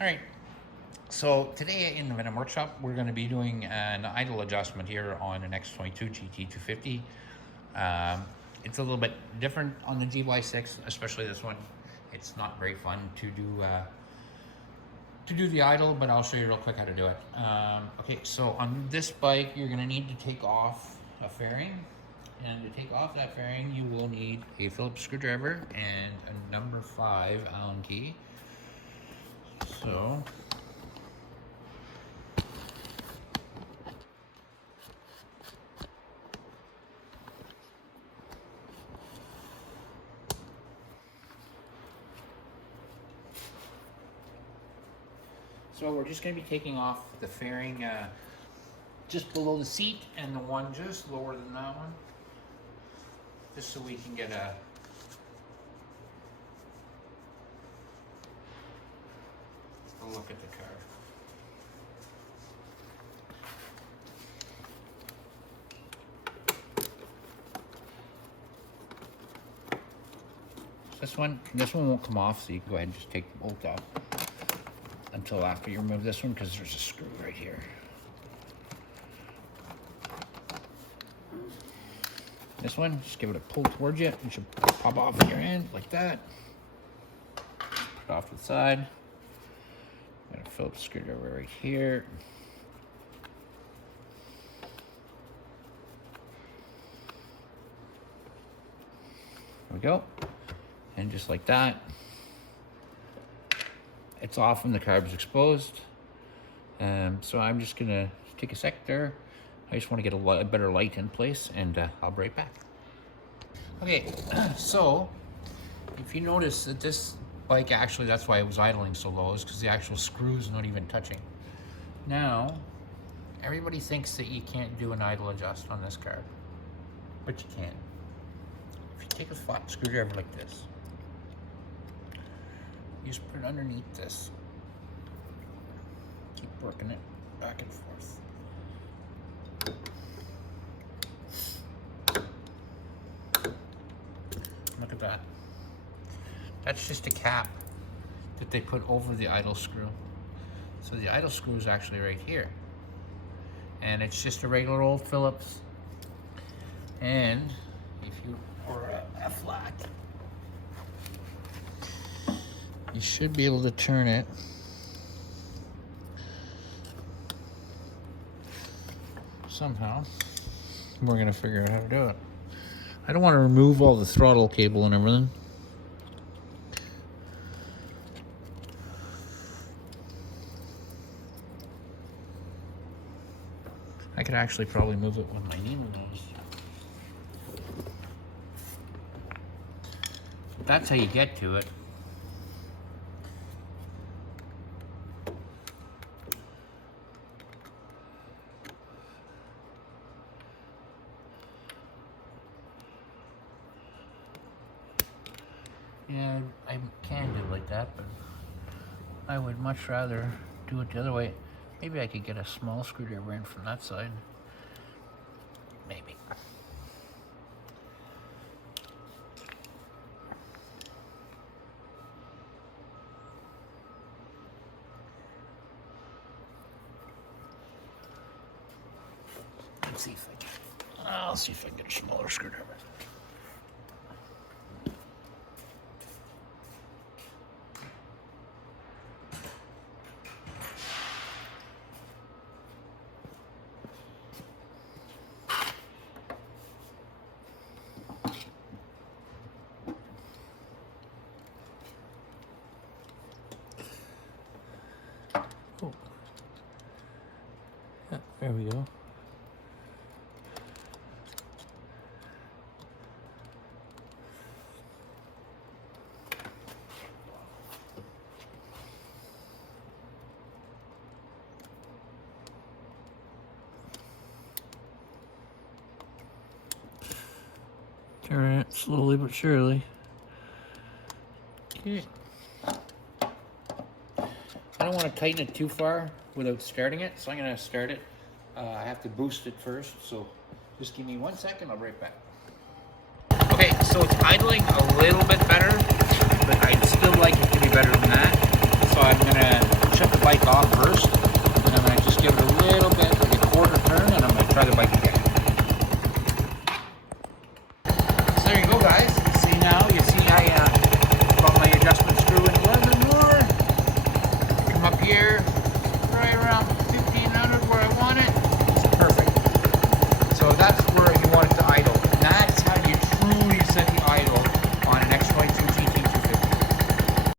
All right, so today in the Venom Workshop, we're going to be doing an idle adjustment here on an X22 GT 250. It's a little bit different on the GY6, especially this one. It's not very fun to do the idle, but I'll show you real quick how to do it. Okay, so on this bike, you're going to need to take off a fairing. And to take off that fairing, you will need a Phillips screwdriver and a number 5 Allen key. So we're just going to be taking off the fairing just below the seat and the one just lower than that one, just so we can get a look at the car. This one won't come off, so you can go ahead and just take the bolt off until after you remove this one, because there's a screw right here. This one, just give it a pull towards you. It should pop off in your hand like that. Put it off to the side. Got a Phillips screwdriver right here. There we go. And just like that, it's off and the carb's exposed. So I'm just gonna take a sec there. I just want to get a better light in place, and I'll be right back. Okay, so if you notice that this bike actually, that's why it was idling so low, is because the actual screw's not even touching. Now, everybody thinks that you can't do an idle adjust on this car, but you can. If you take a flat screwdriver like this, you just put it underneath this. Keep working it back and forth. Look at that. That's just a cap that they put over the idle screw. So the idle screw is actually right here. And it's just a regular old Phillips. And if you or a flat, you should be able to turn it somehow. We're gonna figure out how to do it. I don't want to remove all the throttle cable and everything. I could actually probably move it with my needle nose. That's how you get to it. Yeah, I can do it like that, but I would much rather do it the other way. Maybe I could get a small screwdriver in from that side. Maybe. Let's see if I can. I'll see if I can get a smaller screwdriver. Oh. Yeah, there we go. Turn it slowly but surely. Okay. I don't want to tighten it too far without starting it, so I'm going to start it. I have to boost it first, so just give me 1 second, I'll be right back. Okay, so it's idling a little bit better, but I'd still like it to be better than that.